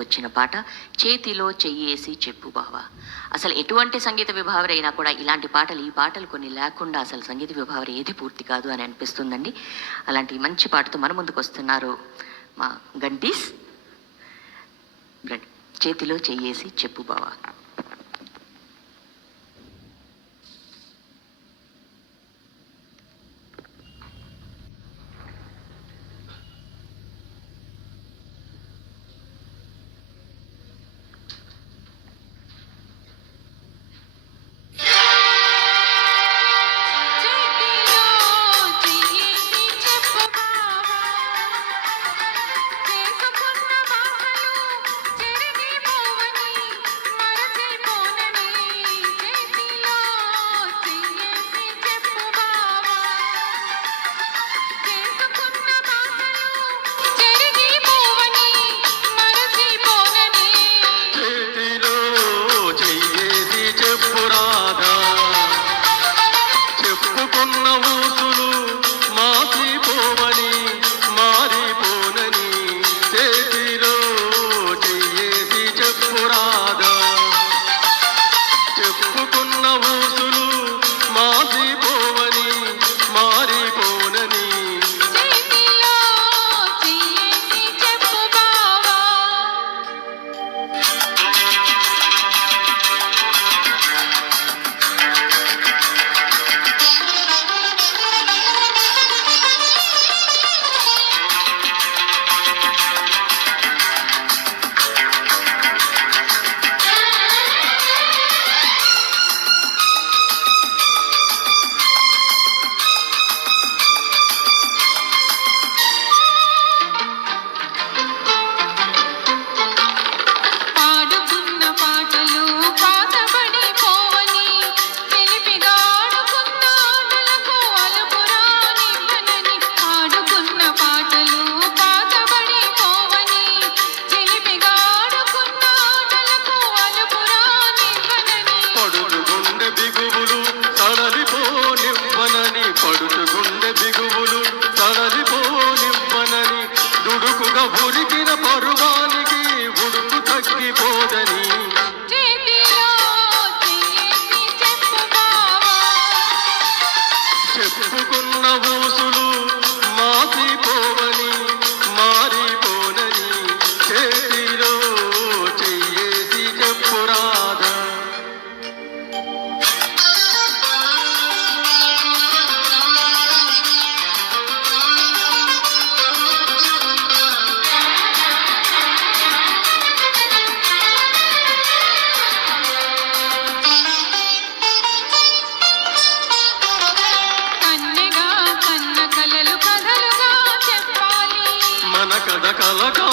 వచ్చిన పాట చేతిలో చెయ్యేసి చెప్పు బావా. అసలు ఎటువంటి సంగీత విభావరి అయినా కూడా ఇలాంటి పాటలు, ఈ పాటలు కొన్ని లేకుండా అసలు సంగీత విభావరి ఏది పూర్తి కాదు అని అనిపిస్తుందండి. అలాంటి మంచి పాటతో మన ముందుకు వస్తున్నారు మా గంటీస్. చేతిలో చెయ్యేసి చెప్పు బావా. చెప్పుకున్న ఊసులు మాసిపోవని మారిపోనని చేతిలో చెయ్యేసి చెప్పురాదా. మన కథ కలగా